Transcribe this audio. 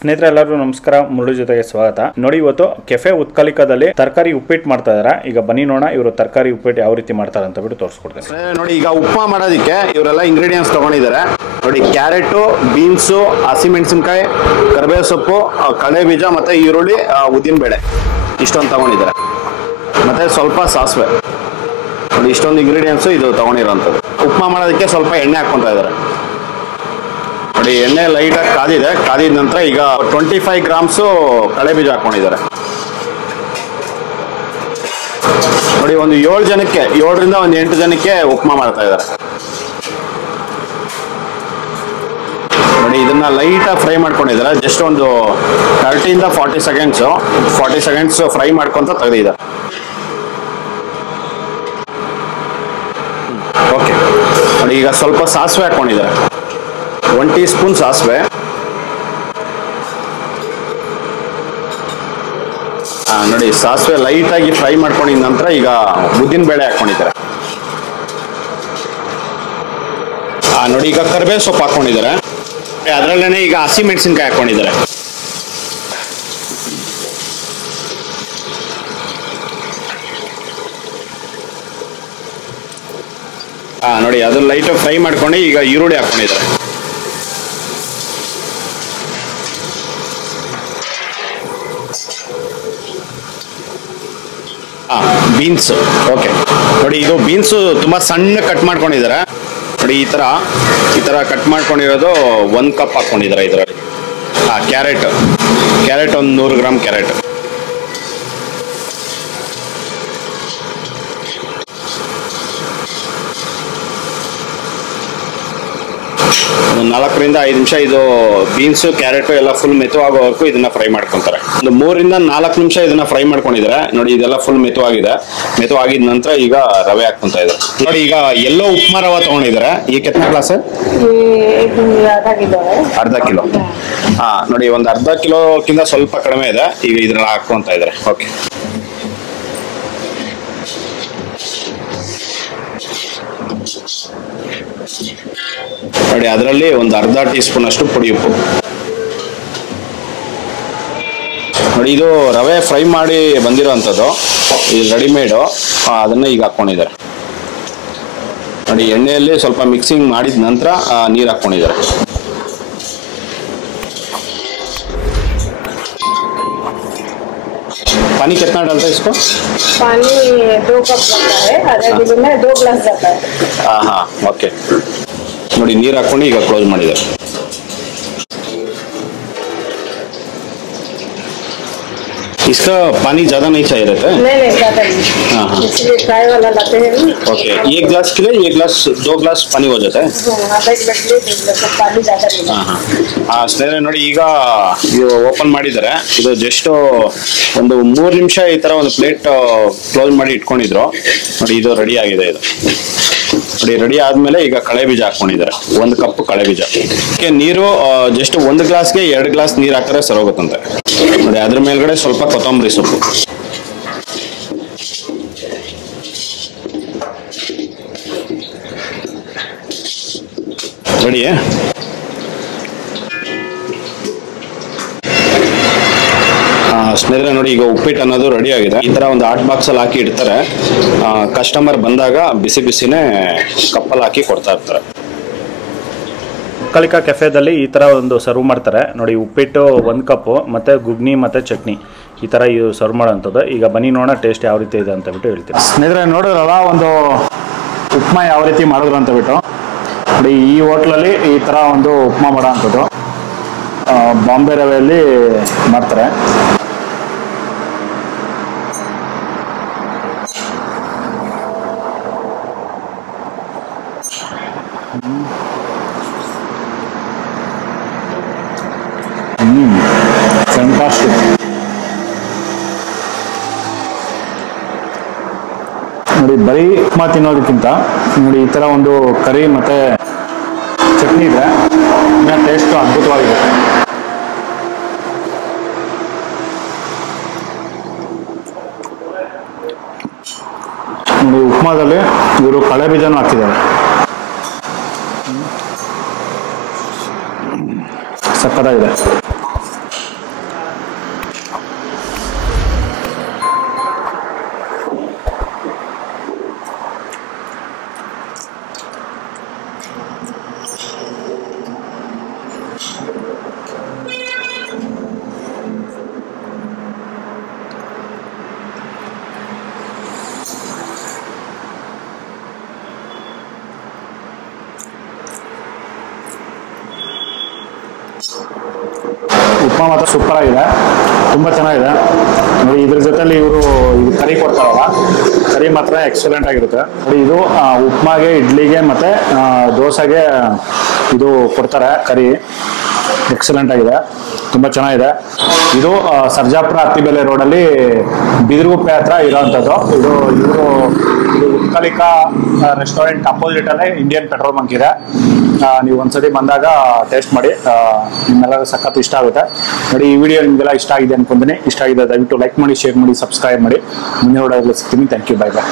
ಸ್ನೇಹಿತರೆ ಎಲ್ಲರಿಗೂ ನಮಸ್ಕಾರ. ಮುರುಳಿ ಜೊತೆಗೆ ಸ್ವಾಗತ. ನೋಡಿ, ಇವತ್ತು ಕೆಫೆ ಉತ್ಕಲಿಕದಲ್ಲಿ ತರಕಾರಿ ಉಪ್ಪಿಟ್ಟು ಮಾಡ್ತಾ ಇದಾರೆ. ಈಗ ಬನ್ನಿ ನೋಡೋಣ ಇವರು ತರಕಾರಿ ಉಪ್ಪಿಟ್ಟು ಯಾವ ರೀತಿ ಮಾಡ್ತಾರೆ ಅಂತ ಬಿಟ್ಟು ತೋರಿಸ್ಕೊಡ್ತೇನೆ. ನೋಡಿ, ಈಗ ಉಪ್ಮಾ ಮಾಡೋದಕ್ಕೆ ಇವರೆಲ್ಲ ಇಂಗ್ರೀಡಿಯೆಂಟ್ಸ್ ತಗೊಂಡಿದ್ದಾರೆ. ನೋಡಿ, ಕ್ಯಾರೆಟು, ಬೀನ್ಸು, ಹಸಿಮೆಣಸಿನ್ಕಾಯಿ, ಕರಿಬೇವು ಸೊಪ್ಪು, ಕಡಲೆ ಬೀಜ ಮತ್ತೆ ಈರುಳ್ಳಿ, ಉದ್ದಿನಬೇಳೆ ಇಷ್ಟೊಂದು ತಗೊಂಡಿದ್ದಾರೆ. ಮತ್ತೆ ಸ್ವಲ್ಪ ಸಾಸಿವೆ. ನೋಡಿ, ಇಷ್ಟೊಂದು ಇಂಗ್ರೀಡಿಯೆಂಟ್ಸು ಇದು ತಗೊಂಡಿರೋಂಥದ್ದು. ಉಪ್ಮಾ ಮಾಡೋದಕ್ಕೆ ಸ್ವಲ್ಪ ಎಣ್ಣೆ ಹಾಕ್ಕೊತಾ ಇದ್ದಾರೆ. ನೋಡಿ, ಎಣ್ಣೆ ಲೈಟಾಗಿ ಕಾದಿದೆ. ಕಾದಿದ ನಂತರ ಈಗ 25 ಗ್ರಾಮ್ಸು ಕಡಲೆ ಬೀಜ ಹಾಕ್ಕೊಂಡಿದ್ದಾರೆ. ನೋಡಿ, ಒಂದು 7 ಜನಕ್ಕೆ, 7ರಿಂದ ಒಂದು 8 ಜನಕ್ಕೆ ಉಪ್ಮಾ ಮಾಡ್ತಾ ಇದ್ದಾರೆ. ನೋಡಿ, ಇದನ್ನ ಲೈಟಾಗಿ ಫ್ರೈ ಮಾಡ್ಕೊಂಡಿದ್ದಾರೆ. ಜಸ್ಟ್ ಒಂದು 30 to 40 ಸೆಕೆಂಡ್ಸ್ ಫ್ರೈ ಮಾಡ್ಕೊಂತ ತೆಗೆದಿದ್ದಾರೆ. ಓಕೆ. ನೋಡಿ, ಈಗ ಸ್ವಲ್ಪ ಸಾಸಿವೆ ಹಾಕೊಂಡಿದ್ದಾರೆ. 1 ಟೀ ಸ್ಪೂನ್ ಸಾಸಿವೆ. ನೋಡಿ, ಸಾಸಿವೆ ಲೈಟಾಗಿ ಫ್ರೈ ಮಾಡ್ಕೊಂಡಿದ ನಂತರ ಈಗ ಉದ್ದಿನ ಬೇಳೆ ಹಾಕೊಂಡಿದ್ದಾರೆ. ನೋಡಿ, ಈಗ ಕರಿಬೇವು ಸೊಪ್ಪು ಹಾಕೊಂಡಿದ್ದಾರೆ. ಅದರಲ್ಲೇನೆ ಈಗ ಹಸಿ ಮೆಣಸಿನ್ಕಾಯಿ ಹಾಕೊಂಡಿದ್ದಾರೆ. ನೋಡಿ, ಅದನ್ನ ಲೈಟ್ ಫ್ರೈ ಮಾಡ್ಕೊಂಡು ಈಗ ಈರುಳ್ಳಿ ಹಾಕೊಂಡಿದ್ದಾರೆ. ಬೀನ್ಸ್. ಓಕೆ. ನೋಡಿ, ಇದು ಬೀನ್ಸು ತುಂಬಾ ಸಣ್ಣ ಕಟ್ ಮಾಡ್ಕೊಂಡಿದ್ದಾರೆ. ನೋಡಿ, ಈ ತರ ಕಟ್ ಮಾಡ್ಕೊಂಡಿರೋದು 1 ಕಪ್ ಹಾಕೊಂಡಿದ್ದಾರೆ ಇದರಲ್ಲಿ. ಕ್ಯಾರೆಟ್ ಒಂದು 100 ಗ್ರಾಮ್ ಕ್ಯಾರೆಟ್. ಒಂದು 4 ರಿಂದ 5 ನಿಮಿಷ ಇದು ಬೀನ್ಸು ಕ್ಯಾರೆಟು ಎಲ್ಲ ಫುಲ್ ಮೆತ್ತವಾಗೋವರೆಗೂ ಇದನ್ನ ಫ್ರೈ ಮಾಡ್ಕೊಂತಾರೆ. ಒಂದು 3 ರಿಂದ 4 ನಿಮಿಷ ಇದನ್ನ ಫ್ರೈ ಮಾಡ್ಕೊಂಡಿದ್ದಾರೆ. ನೋಡಿ, ಇದೆಲ್ಲ ಫುಲ್ ಮೆತ್ತವಾಗಿದೆ. ಮೆತ್ತವಾಗಿದ ನಂತರ ಈಗ ರವೆ ಹಾಕೊಂತ ಇದ್ದಾರೆ. ನೋಡಿ, ಈಗ ಎಲ್ಲೋ ಉಪ್ಮಾ ರವೆ ತಗೊಂಡಿದ್ದಾರೆ. ಈ ಕೆತ್ತನೆ ಗ್ಲಾಸ್ ಅರ್ಧ ಕಿಲೋ. ನೋಡಿ, ಒಂದು ಅರ್ಧ ಕಿಲೋಕ್ಕಿಂತ ಸ್ವಲ್ಪ ಕಡಿಮೆ ಇದೆ. ಈಗ ಇದ್ರಲ್ಲಿ ಹಾಕೊಂತ ಇದ್ದಾರೆ. ಓಕೆ. ನೋಡಿ, ಅದರಲ್ಲಿ ಒಂದು ಅರ್ಧ ಟೀ ಸ್ಪೂನ್ ಅಷ್ಟು ಪುಡಿ ಉಪ್ಪು. ನೋಡಿ, ಇದು ರವೆ ಫ್ರೈ ಮಾಡಿ ಬಂದಿರೋಂಥದ್ದು, ಇದು ರೆಡಿಮೇಡು. ಅದನ್ನ ಈಗ ಹಾಕೊಂಡಿದ್ದಾರೆ. ನೋಡಿ, ಎಣ್ಣೆಯಲ್ಲಿ ಸ್ವಲ್ಪ ಮಿಕ್ಸಿಂಗ್ ಮಾಡಿದ ನಂತರ ನೀರು ಹಾಕೊಂಡಿದ್ದಾರೆ. पानी कितना डालता है इसको? पानी 2 कप लगता है. आधा किलो में 2 ग्लास जाता है. हाँ, ओके. ನೋಡಿ, ನೀರು ಹಾಕೊಂಡು ಈಗ ಕ್ಲೋಸ್ ಮಾಡಿದ್ದಾರೆ. इसका पानी ज्यादा नहीं चाहिए रहता है? नहीं ज्यादा नहीं. हाँ, इसलिए फ्राई वाला लाते हैं. ओके. 1 ग्लास के लिए 2 ग्लास पानी हो जाता है? आधा किलो के लिए 2 ग्लास पानी ज्यादा नहीं. ಸ್ನೇಹಿತರೆ, ನೋಡಿ, ಈಗ ಇದು ಓಪನ್ ಮಾಡಿದ್ದಾರೆ. ಇದು ಜಸ್ಟ್ ಒಂದು 3 ನಿಮಿಷ ಈ ತರ ಒಂದು ಪ್ಲೇಟ್ ಕ್ಲೋಸ್ ಮಾಡಿ ಇಟ್ಕೊಂಡಿದ್ರು. ನೋಡಿ, ಇದು ರೆಡಿ ಆಗಿದೆ. ಇದು ನೋಡಿ, ರೆಡಿ ಆದ್ಮೇಲೆ ಈಗ ಕಳೆ ಬೀಜ ಹಾಕೊಂಡಿದ್ದಾರೆ. 1 ಕಪ್ ಕಳೆ ಬೀಜ. ನೀರು ಜಸ್ಟ್ 1 ಗ್ಲಾಸ್ಗೆ 2 ಗ್ಲಾಸ್ ನೀರು ಹಾಕಿದ್ರೆ ಸರೋಗುತ್ತಂತೆ. ನೋಡಿ, ಅದ್ರ ಮೇಲ್ಗಡೆ ಸ್ವಲ್ಪ ಕೊತ್ತಂಬರಿ ಸೊಪ್ಪು. ರೆಡಿ. ಸ್ನೇಹಿತರೆ, ನೋಡಿ, ಈಗ ಉಪ್ಪಿಟ್ಟು ಅನ್ನೋದು ರೆಡಿ ಆಗಿದೆ. ಈ ತರ ಒಂದು ಹಾಟ್ ಬಾಕ್ಸ್ ಅಲ್ಲಿ ಹಾಕಿ ಇಡ್ತಾರೆ. ಕಸ್ಟಮರ್ ಬಂದಾಗ ಬಿಸಿ ಬಿಸಿನೇ ಕಪ್ಪಲ್ಲಿ ಹಾಕಿ ಕೊಡ್ತಾ ಇರ್ತಾರೆ. ಉತ್ಕಲಿಕ ಕೆಫೆದಲ್ಲಿ ಈ ತರ ಒಂದು ಸರ್ವ್ ಮಾಡ್ತಾರೆ. ನೋಡಿ, ಉಪ್ಪಿಟ್ಟು 1 ಕಪ್ ಮತ್ತೆ ಗುಗ್ನಿ ಮತ್ತೆ ಚಟ್ನಿ ಈ ತರ ಸರ್ವ್ ಮಾಡೋಂಥದ್ದು. ಈಗ ಬನ್ನಿ ನೋಡೋಣ ಟೇಸ್ಟ್ ಯಾವ ರೀತಿ ಇದೆ ಅಂತ ಬಿಟ್ಟು ಹೇಳ್ತೀನಿ. ಸ್ನೇಹಿತರೆ, ನೋಡಿದ್ರಲ್ಲ ಒಂದು ಉಪ್ಮಾ ಯಾವ ರೀತಿ ಮಾಡಿದ್ರು ಅಂತ ಬಿಟ್ಟು. ನೋಡಿ, ಈ ಹೋಟ್ಲಲ್ಲಿ ಈ ತರ ಒಂದು ಉಪ್ಮಾ ಮಾಡೋ ಅಂಥದ್ದು ಬಾಂಬೆ ರವೆಯಲ್ಲಿ ಮಾಡ್ತಾರೆ. ಫ್ಯಾಂಟಾಸ್ಟಿಕ್. ನೋಡಿ, ಬರೀ ಉಪ್ಮಾ ತಿನ್ನೋದಕ್ಕಿಂತ ನೋಡಿ ಈ ತರ ಒಂದು ಕರಿ ಮತ್ತೆ ಚಟ್ನಿ ಇದೆ, ಟೇಸ್ಟ್ ಅದ್ಭುತವಾಗಿದೆ. ನೋಡಿ, ಉಪ್ಮಾದಲ್ಲಿ ಇವರು ಕಳೆ ಬೀಜನೂ ಹಾಕಿದ್ದಾರೆ. ಸಕ್ಕತ್ತಾಗಿದೆ. ಉಪ್ಮಾ ಮಾತ್ರ ಸೂಪರ್ ಆಗಿದೆ, ತುಂಬ ಚೆನ್ನಾಗಿದೆ ನೋಡಿ. ಇದ್ರ ಜೊತೆಲಿ ಇವರು ಇದು ಕರಿ ಕೊಡ್ತಾರಲ್ಲ, ಕರಿ ಮಾತ್ರ ಎಕ್ಸಲೆಂಟ್ ಆಗಿರುತ್ತೆ ನೋಡಿ. ಇದು ಉಪ್ಮಾಗೆ, ಇಡ್ಲಿಗೆ ಮತ್ತೆ ದೋಸೆಗೆ ಇದು ಕೊಡ್ತಾರೆ ಕರಿ, ಎಕ್ಸಲೆಂಟ್ ಆಗಿದೆ, ತುಂಬ ಚೆನ್ನಾಗಿದೆ. ಇದು ಸರ್ಜಾಪುರ ಹತ್ತಿಬೆಲೆ ರೋಡಲ್ಲಿ ಬಿದಿರುಗುಪ್ಪೆ ಹತ್ರ ಇರೋವಂಥದ್ದು. ಇವರು ಉತ್ಕಲಿಕಾ ರೆಸ್ಟೋರೆಂಟ್ ಅಪೋಸಿಟ್ ಅಲ್ಲೇ ಇಂಡಿಯನ್ ಪೆಟ್ರೋಲ್ ಬಂಕ್ ಇದೆ. ನೀವು ಒಂದ್ಸತಿ ಬಂದಾಗ ಟೇಸ್ಟ್ ಮಾಡಿ, ನಿಮ್ಮೆಲ್ಲರೂ ಸಖತ್ ಇಷ್ಟ ಆಗುತ್ತೆ ನೋಡಿ. ಈ ವಿಡಿಯೋ ನಿಮಗೆಲ್ಲ ಇಷ್ಟ ಆಗಿದೆ ಅನ್ಕೊಂತೀನಿ. ಇಷ್ಟ ಆಗಿದೆ ದಯವಿಟ್ಟು ಲೈಕ್ ಮಾಡಿ, ಶೇರ್ ಮಾಡಿ, ಸಬ್ಸ್ಕ್ರೈಬ್ ಮಾಡಿ. ಮುಂದಿನ ವಿಡಿಯೋದಲ್ಲಿ ಸಿಗ್ತೀನಿ. Thank you, bye by.